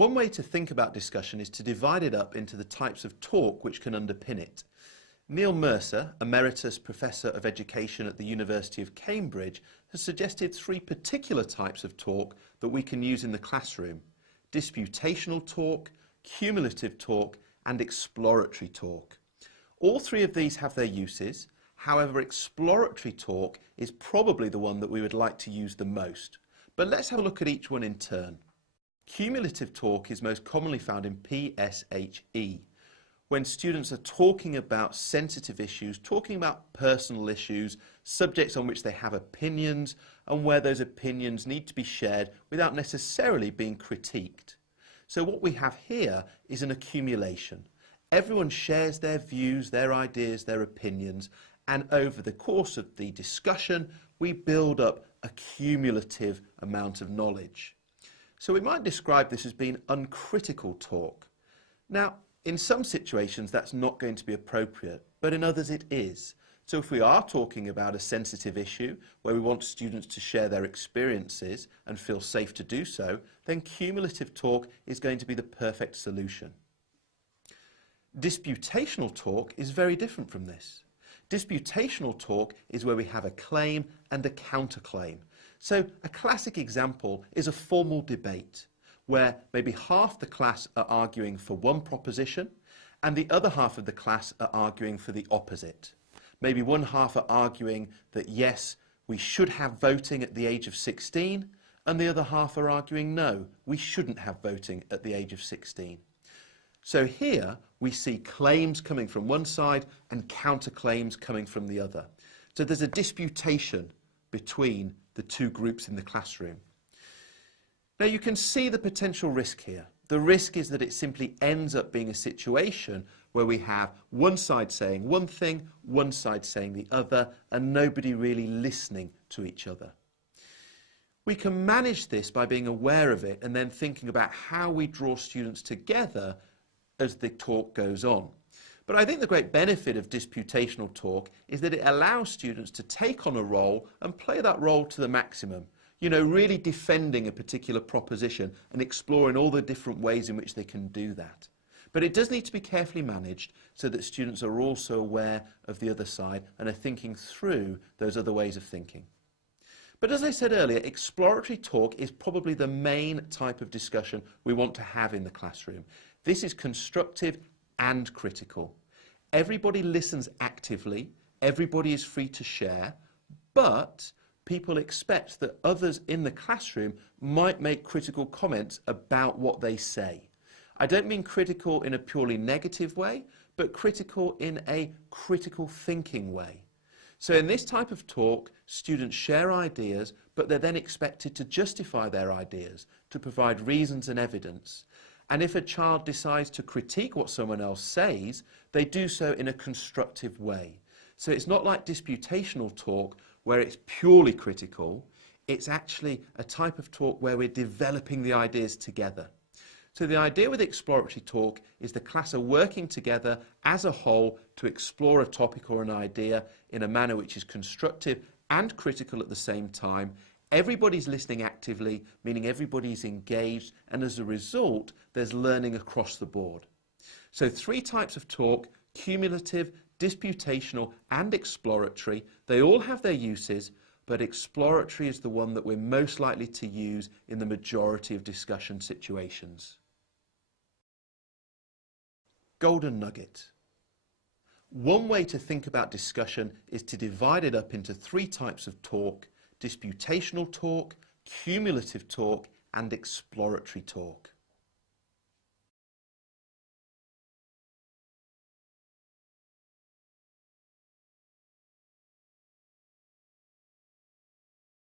One way to think about discussion is to divide it up into the types of talk which can underpin it. Neil Mercer, Emeritus Professor of Education at the University of Cambridge, has suggested three particular types of talk that we can use in the classroom: disputational talk, cumulative talk, and exploratory talk. All three of these have their uses. However, exploratory talk is probably the one that we would like to use the most. But let's have a look at each one in turn. Cumulative talk is most commonly found in PSHE, when students are talking about sensitive issues, talking about personal issues, subjects on which they have opinions, and where those opinions need to be shared without necessarily being critiqued. So what we have here is an accumulation. Everyone shares their views, their ideas, their opinions, and over the course of the discussion, we build up a cumulative amount of knowledge. So we might describe this as being uncritical talk. Now, in some situations that's not going to be appropriate, but in others it is. So if we are talking about a sensitive issue where we want students to share their experiences and feel safe to do so, then cumulative talk is going to be the perfect solution. Disputational talk is very different from this. Disputational talk is where we have a claim and a counterclaim. So a classic example is a formal debate where maybe half the class are arguing for one proposition and the other half of the class are arguing for the opposite. Maybe one half are arguing that yes, we should have voting at the age of 16, and the other half are arguing no, we shouldn't have voting at the age of 16. So here we see claims coming from one side and counterclaims coming from the other. So there's a disputation between the two groups in the classroom. Now you can see the potential risk here. The risk is that it simply ends up being a situation where we have one side saying one thing, one side saying the other, and nobody really listening to each other. We can manage this by being aware of it and then thinking about how we draw students together as the talk goes on. But I think the great benefit of disputational talk is that it allows students to take on a role and play that role to the maximum. You know, really defending a particular proposition and exploring all the different ways in which they can do that. But it does need to be carefully managed so that students are also aware of the other side and are thinking through those other ways of thinking. But as I said earlier, exploratory talk is probably the main type of discussion we want to have in the classroom. This is constructive and critical. Everybody listens actively, everybody is free to share, but people expect that others in the classroom might make critical comments about what they say. I don't mean critical in a purely negative way, but critical in a critical thinking way. So in this type of talk, students share ideas, but they're then expected to justify their ideas, to provide reasons and evidence. And if a child decides to critique what someone else says, they do so in a constructive way. So it's not like disputational talk where it's purely critical. It's actually a type of talk where we're developing the ideas together. So the idea with exploratory talk is the class are working together as a whole to explore a topic or an idea in a manner which is constructive and critical at the same time. Everybody's listening actively, meaning everybody's engaged, and as a result, there's learning across the board. So three types of talk: cumulative, disputational, and exploratory. They all have their uses, but exploratory is the one that we're most likely to use in the majority of discussion situations. Golden nugget. One way to think about discussion is to divide it up into three types of talk: disputational talk, cumulative talk, and exploratory talk.